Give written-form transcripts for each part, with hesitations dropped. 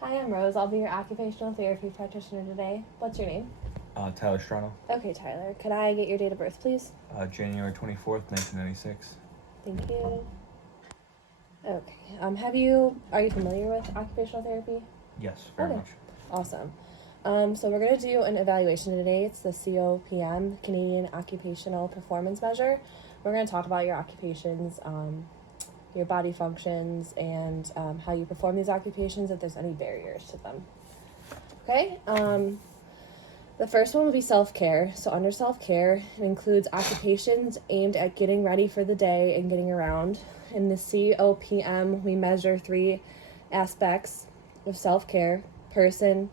Hi, I'm Rose. I'll be your occupational therapy practitioner today. What's your name? Tyler Strano. Okay, Tyler. Could I get your date of birth, please? January 24th, 1996. Thank you. Okay. Are you familiar with occupational therapy? Yes, very much. Awesome. So we're going to do an evaluation today. It's the Copm, Canadian Occupational Performance Measure. We're going to talk about your occupations, your body functions, and how you perform these occupations, if there's any barriers to them. Okay? The first one will be self-care. So under self-care, it includes occupations aimed at getting ready for the day and getting around. In the Copm, we measure 3 aspects of self-care: personnel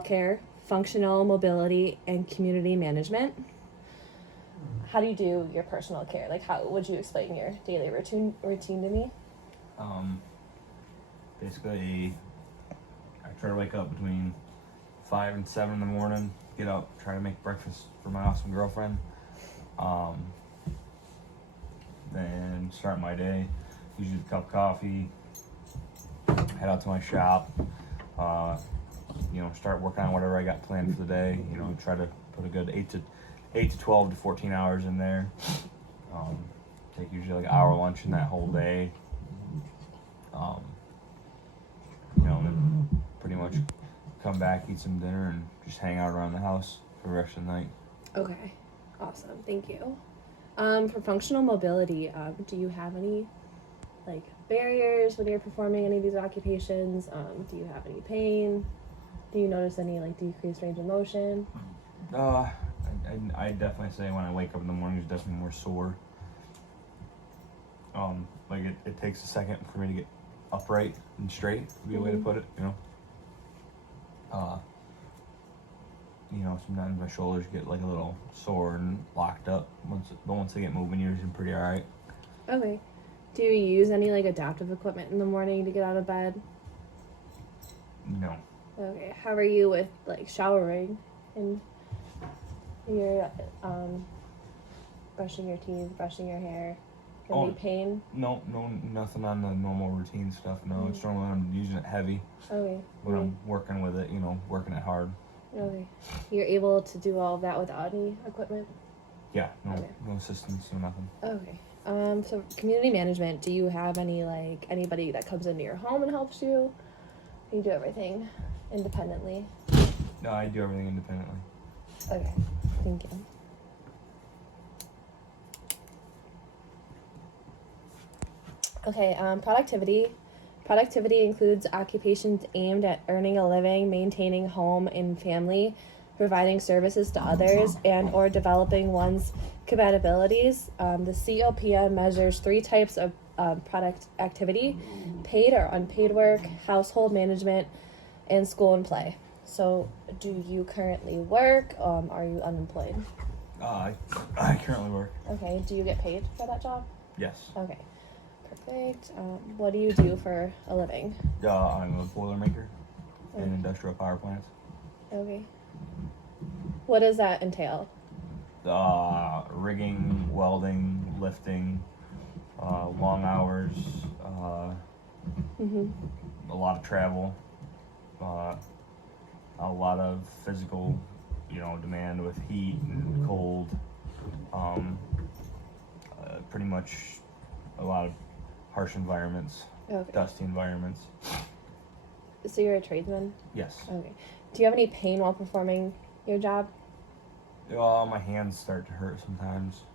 care, functional mobility, and community management. How do you do your personal care? Like, how would you explain your daily routine to me? Basically, I try to wake up between 5 and 7 in the morning, get up, try to make breakfast for my awesome girlfriend. Then start my day, usually a cup of coffee, head out to my shop, start working on whatever I got planned for the day, try to put a good 8 to 12 to 14 hours in there. Take usually like an hour lunch in that whole day. Then pretty much come back, eat some dinner, and just hang out around the house for the rest of the night. Okay, awesome. Thank you. For functional mobility, do you have any barriers when you're performing any of these occupations? Do you have any pain? Do you notice any decreased range of motion? I definitely say when I wake up in the morning, it's definitely more sore. It takes a second for me to get upright and straight, would be a way to put it, sometimes my shoulders get a little sore and locked up. Once they get moving, you're usually pretty alright. Okay. Do you use any adaptive equipment in the morning to get out of bed? No. Okay. How are you with showering and your brushing your teeth, brushing your hair? Any pain? No, nothing on the normal routine stuff. No, it's normally when I'm using it heavy. Okay. When I'm working with it, working it hard. Okay. You're able to do all of that without any equipment? Yeah, no assistance, no nothing. Okay. So community management, do you have anybody that comes into your home and helps you? You do everything independently? No, I do everything independently. Okay, thank you. Okay, productivity. Productivity includes occupations aimed at earning a living, maintaining home and family, providing services to others, and or developing one's compatibilities. The Copm measures 3 types of product activity: paid or unpaid work, household management, and school and play. So do you currently work? Are you unemployed? I currently work. Okay, do you get paid for that job? Yes. Okay, perfect. What do you do for a living? I'm a boilermaker in industrial power plants. Okay. What does that entail? Rigging, welding, lifting, long hours, a lot of travel, a lot of physical, demand with heat and cold, pretty much a lot of harsh environments, dusty environments. So you're a tradesman? Yes. Okay. Do you have any pain while performing your job? My hands start to hurt sometimes.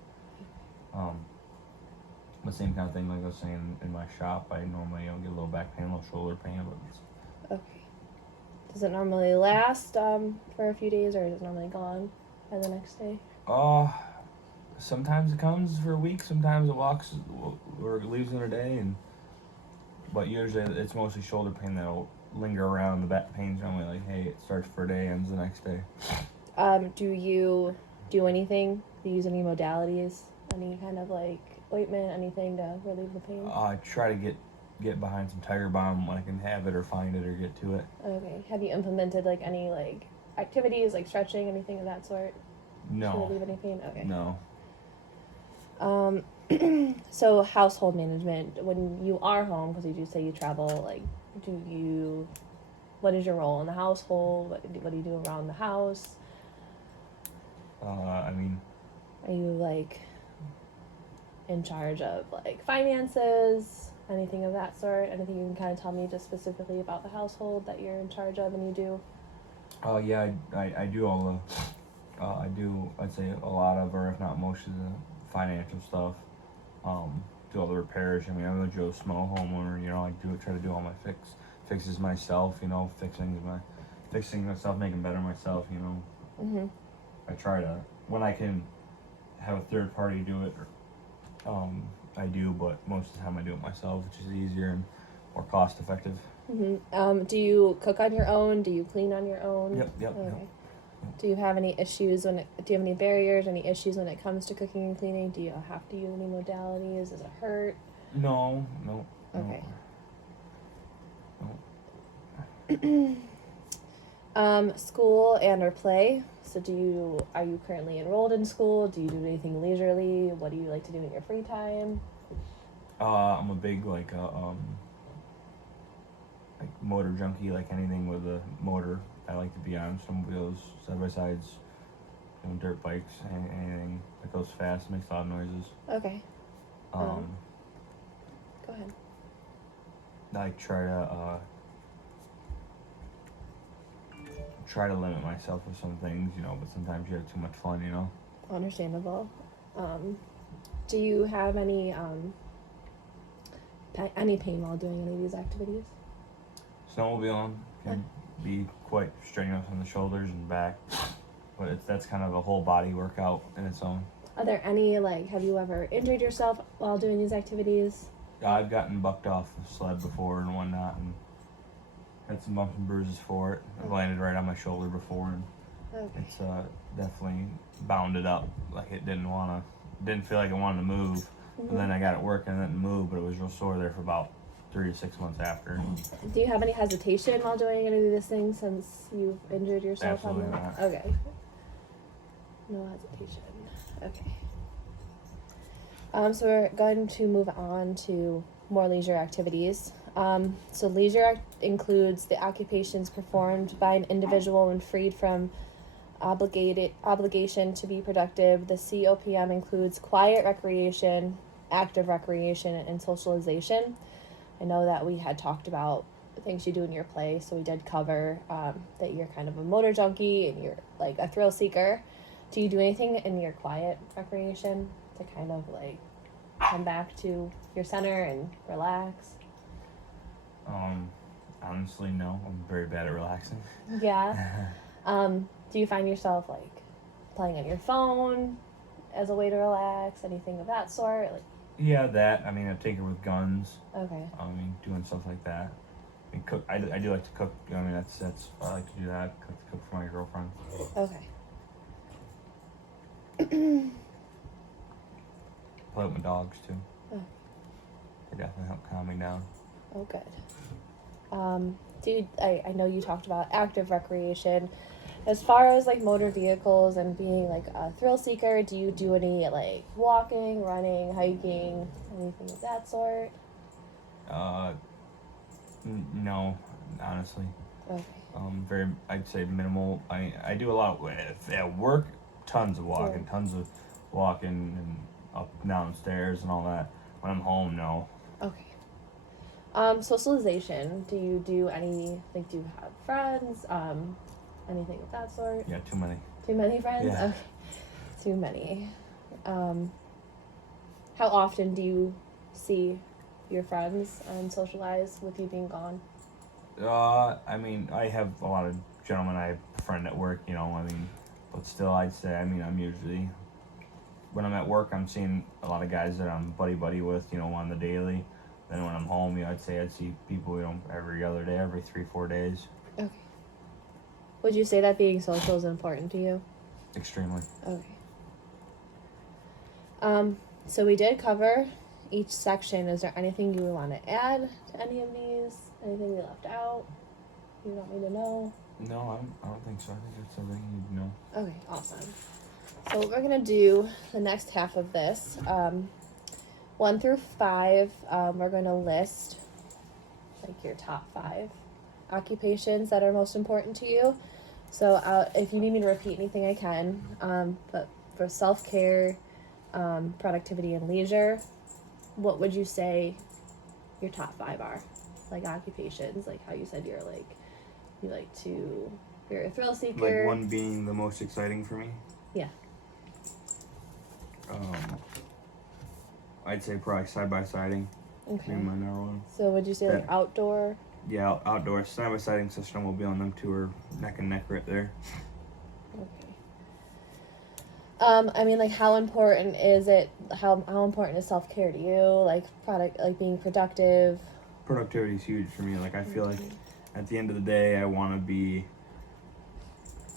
The same kind of thing like I was saying in my shop. I normally get a little back pain, a little shoulder pain, but it's... Okay. Does it normally last for a few days, or is it normally gone by the next day? Sometimes it comes for a week. Sometimes it walks or leaves in a day, but usually it's mostly shoulder pain that'll linger around. The back pain's normally it starts for a day, ends the next day. Do you do anything? Do you use any modalities? Any kind of ointment, anything to relieve the pain? I try to get behind some Tiger Balm when I can have it or find it or get to it. Okay. Have you implemented any activities like stretching, anything of that sort? No. To relieve any pain? Okay. No. So household management, when you are home, because you do say you travel, like, what is your role in the household? What do you do around the house? I mean, Are you, like, in charge of, like, finances, anything of that sort? Anything you can kind of tell me just specifically about the household that you're in charge of and you do? yeah, I do all the, I'd say a lot of, or if not most of the financial stuff. Do all the repairs. I mean, I'm a Joe Smo homeowner. You know, I try to do all my fixes myself. You know, fixing myself, making better myself. You know, Mm-hmm. I try to when I can have a third party do it. I do, but most of the time I do it myself, which is easier and more cost effective. Mm-hmm. Do you cook on your own? Do you clean on your own? Yep. Okay. Do you have any issues do you have any barriers, any issues when it comes to cooking and cleaning? Do you have to use any modalities? Does it hurt? No. Okay. School and or play. So are you currently enrolled in school? Do you do anything leisurely? What do you like to do in your free time? I'm a big like motor junkie. Like anything with a motor, I like to be on snowmobiles, side by sides, dirt bikes, anything that goes fast, makes loud noises. Okay. Go ahead. I try to limit myself with some things, but sometimes you have too much fun, Understandable. Do you have any pain while doing any of these activities? Snowmobiling can be quite strenuous on the shoulders and back, but that's kind of a whole body workout in its own. Are there any, have you ever injured yourself while doing these activities? I've gotten bucked off the sled before and whatnot, and had some bumps and bruises for it. I've landed right on my shoulder before, and it's definitely bounded up. Like it didn't feel like it wanted to move. Mm-hmm. And then I got it working and it moved, but it was real sore there for about 3 to 6 months after. Do you have any hesitation while doing any of these things since you've injured yourself? Absolutely not. Okay. No hesitation. Okay. So we're going to move on to more leisure activities. So leisure includes the occupations performed by an individual when freed from obligation to be productive. The COPM includes quiet recreation, active recreation, and socialization. I know that we had talked about the things you do in your play, so we did cover that you're kind of a motor junkie and you're like a thrill seeker. Do you do anything in your quiet recreation to kind of come back to your center and relax? Honestly, no. I'm very bad at relaxing. Yeah. Do you find yourself playing on your phone as a way to relax? Anything of that sort? Yeah, that. I mean, I take it with guns. Okay. Doing stuff like that. Cook. I do like to cook. I mean, that's I like to do that. Cook for my girlfriend. Okay. Play with my dogs too. Oh. They definitely help calm me down. Oh, good. I know you talked about active recreation. As far as motor vehicles and being a thrill seeker, do you do any walking, running, hiking, anything of that sort? No, honestly. Okay. I'd say minimal. I do a lot at work. Tons of walking, and up and down stairs and all that. When I'm home, no. Okay. Socialization. Do you do any? Do you have friends? Anything of that sort? Yeah, too many. Too many friends? Yeah. Okay. Too many. How often do you see your friends and socialize with you being gone? I mean, I have a lot of gentlemen. I have a friend at work, but still, I'd say, I'm usually, when I'm at work, I'm seeing a lot of guys that I'm buddy with, on the daily. Then when I'm home, I'd see people, every other day, every 3-4 days. Okay. Would you say that being social is important to you? Extremely. Okay. So we did cover each section. Is there anything you would want to add to any of these? Anything we left out? You want me to know? No, I don't think so. I think that's everything you need to know. Okay, awesome. So what we're going to do the next half of this, 1 through 5, we're going to list like your top 5 occupations that are most important to you. So if you need me to repeat anything, I can. But for self-care, productivity, and leisure, what would you say your top 5 are? Like occupations, like how you said you're a thrill seeker. Like one being the most exciting for me? Yeah. I'd say probably side-by-siding. Okay. My number one. So would you say like outdoor? Yeah, outdoor. Side-by-siding system will be on them two are neck and neck right there. Okay. I mean, like, how important is it? How important is self-care to you? Like being productive. Productivity is huge for me. Like I feel like at the end of the day, I want to be.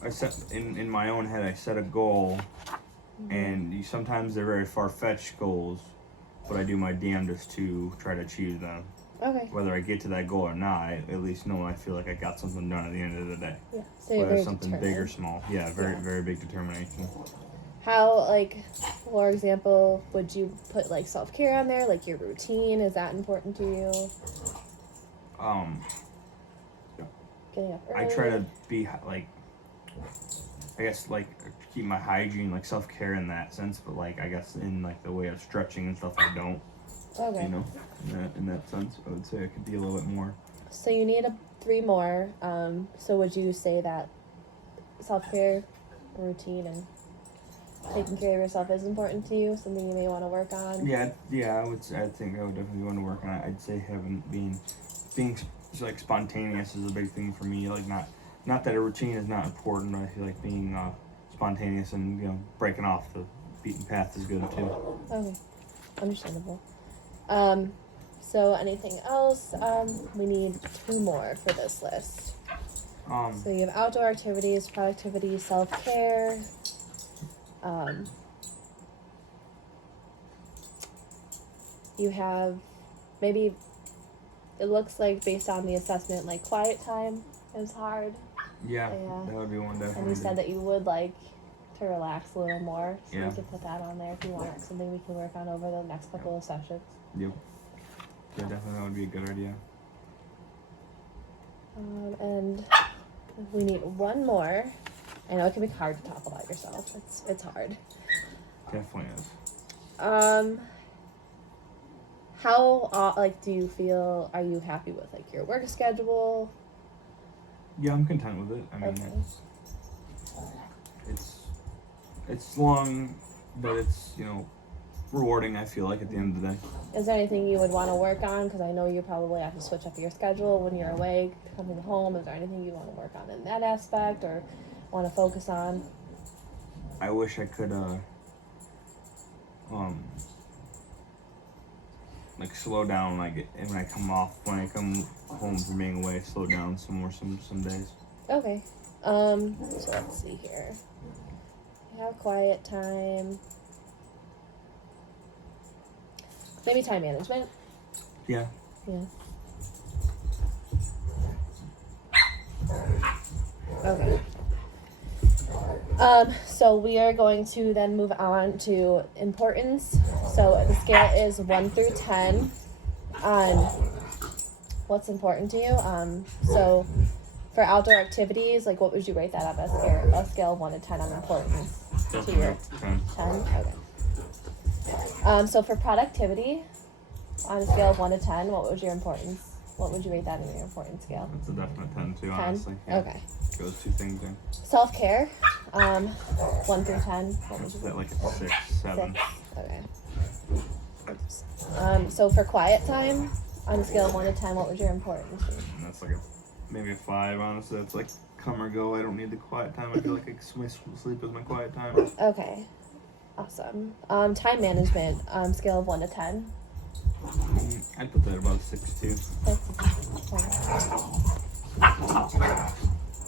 I set in my own head. I set a goal, and sometimes they're very far-fetched goals, but I do my damnedest to try to achieve them. Okay. Whether I get to that goal or not, I at least know I feel like I got something done at the end of the day. Yeah. So whether it's something big or small. Yeah, very big determination. How, like, for example, would you put like self-care on there? Like your routine, is that important to you? Getting up early. I try to be like, I guess like keep my hygiene, like self-care in that sense, but like I guess in like the way of stretching and stuff, I don't. Okay. You know, in that sense, I would say I could be a little bit more. So you need 3 more. So would you say that self-care, routine, and taking care of yourself is important to you? Something you may want to work on? Yeah, I would say, I think I would definitely want to work on it. I'd say being like spontaneous is a big thing for me. Like not that a routine is not important, but I feel like being spontaneous and breaking off the beaten path is good too. Okay, understandable. So anything else? We need 2 more for this list. So you have outdoor activities, productivity, self-care. You have maybe, it looks like based on the assessment, like quiet time is hard. Yeah, that would be one definitely. And you said that you would like to relax a little more, so Yeah. we can put that on there if you want. Something we can work on over the next couple of sessions. Yep. Yeah, definitely that would be a good idea. And we need 1 more. I know it can be hard to talk about yourself. It's hard. Definitely is. How do you feel? Are you happy with like your work schedule? Yeah, I'm content with it. I mean, Okay. it's long, but it's rewarding. I feel like at the end of the day. Is there anything you would want to work on? Because I know you probably have to switch up your schedule when you're away, coming home. Is there anything you want to work on in that aspect or want to focus on? I wish I could like slow down when I come home from being away, slow down some more some days. Okay. So let's see here. You have quiet time. Maybe time management. Yeah. Yeah. Okay. So we are going to then move on to importance. So the scale is 1 through 10 on what's important to you. So for outdoor activities, like what would you rate that up as a scale of 1 to 10 on importance to your 10? Okay. So for productivity, on a scale of 1 to 10, what was your importance? What would you rate that in your importance scale? That's a definite 10 too, 10? honestly. Yeah. Okay. Those 2 things in. Self-care, 1 through 10. What would you Is that rate? like a 6, 7? 6. Okay. Oops. So for quiet time, on a scale of 1 to 10, what was your importance? And that's like maybe a 5, honestly. It's like come or go. I don't need the quiet time. I feel like my sleep is my quiet time. Okay. Awesome. Time management, scale of 1 to 10. I'd put that about 6 too. 6. Okay.